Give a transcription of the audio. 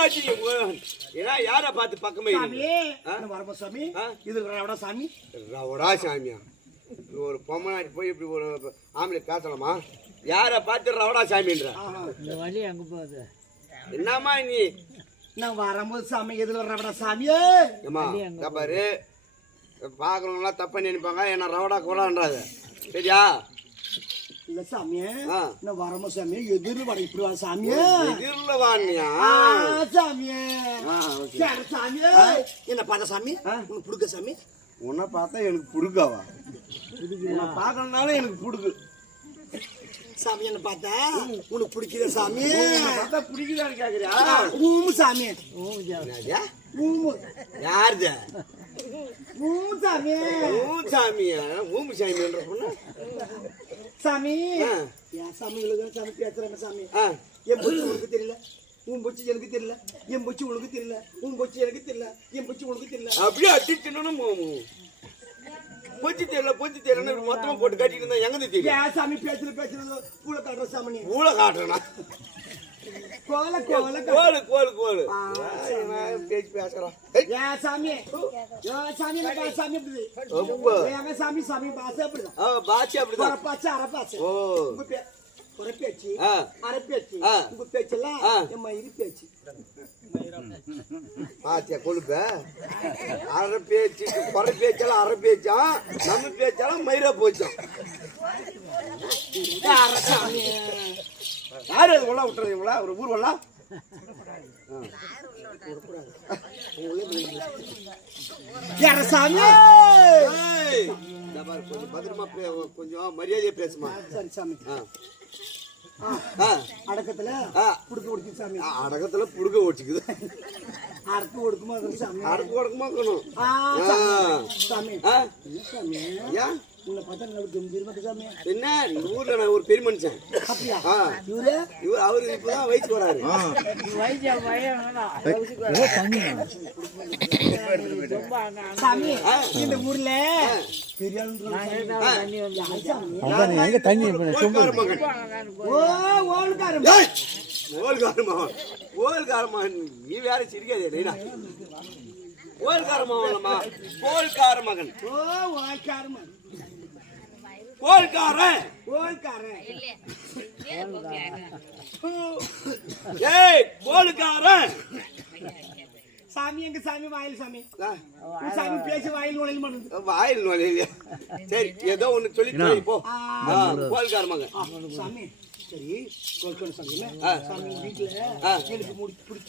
பொம்மையாச்சு ஏன்னா யார பார்த்து பக்கமே வரப்ப சாமி இது ரவடா சாமி. ரவடா சாமியா? ஒரு பொம்மையாச்சு போய் இப்படி ஒரு ஆம்பளை பேசலாமா? யார பார்த்து ரவடா சாமின்ற இந்த வழி அங்க போகுது. என்னம்மா நீ? நான் வரும்போது சாமி எதுல ரவடா சாமியே? ஏமா பாரு, பாக்குறவங்களாம் தப்பா நினைப்பாங்க, என்ன ரவடா கூடான்றாது. சரியா? இல்ல சாமியே, நான் வரும்போது சாமியே எதிர்ல வர இப்படி வா சாமியே. எதிர்ல வானியா சாமியே? சாமியே என்ன பார்த்த சாமி? உனக்கு பிடிக்க சாமி? உன்னை பார்த்தா எனக்கு பிடிக்காவா? உன்னை பார்க்கறதுனால எனக்கு பிடிக்கு சாமி. என்ன பார்த்தா உனக்கு பிடிக்குதா சாமி? பார்த்தா பிடிக்குதான்னு கேக்குறியா? ஊமு சாமி. ஊமு யாருது? ஊமு சாமி. ஊமு சாமியா? ஊமு சாமின்ற பொண்ணு சாமி. ஏன் சாமி சாமி பேசுறேன் சாமி? என் பொச்சு உனக்கு தெரியல, உன் பொச்சு எனக்கு தெரியல, என் பொச்சு உனக்கு தெரியல, உன் பொச்சு எனக்கு தெரியல, என் பொச்சு உனக்கு தெரியல. அப்படியே அடிச்சுன்னு பொச்சு தெரியல பொச்சு தெரியல மொத்தமா போட்டு கட்டிட்டு இருந்தா எங்க தெரியும்? ஏன் சாமி பேசுறது பூல காட்டுற சாமி? பூல காட்டுறா கோல கோல கோலு கோலு கோலு பேச்சு பேசுறான். ஏன் சாமி? சாமி சாமி எப்படி? ஏன் சாமி சாமி பாசை அப்படிதான். பாச்சி அப்படிதான். அரப்பாச்சு அரப்பாச்சு. ஓ ஒரு பேச்சு அரை பேச்சு. உங்க பேச்செல்லாம் என் மயிறு பேச்சு. பாத்தியா கொழுப்ப? அரை பேச்சு குறை பேச்செல்லாம் அரை பேச்சா, நம்ம பேச்சாலும் மயிரா போச்சோம். யாரு அது உள்ள விட்டுறது? இவ்வளோ ஒரு ஊர் உள்ள சாமி கொஞ்சம் பத்திரமா கொஞ்சம் மரியாதையா பேசுமா? சரி சாமி. அடக்கத்துல புடுக்க ஓடிச்சு சாமி. அடக்கத்துல புடுக்க ஓடிச்சுக்குது. அடக்கு ஒடுக்குமா சாமி? அடக்கு ஒடுக்குமா இருக்கணும் சாமி. சாமி ஏன் உன்னை பார்த்தா சாமி? என்ன ஊர்ல நான் ஒரு பெரிய மனுஷன். அப்படியா? இவர் அவரு இப்பதான் வயசுக்கு வராரு. சாமி இந்த ஊர்ல நீ வேற சிரிக்காதே. ஓல்கார மகன். கோல்கார மகன். கோல்காரன். கோல்காரன். ஏய் கோல்காரன். சாமி எங்க சாமி? வாயில் சாமி. சாமி பேசி வாயில் நுழையில் பண்ணுது. வாயில் நுழையில. சரி ஏதோ ஒண்ணு சொல்லி போ. கோல்கார மகன் சாமி. சரி கோல்கார சாமி. சாமி வீட்டுல எனக்கு பிடிச்சி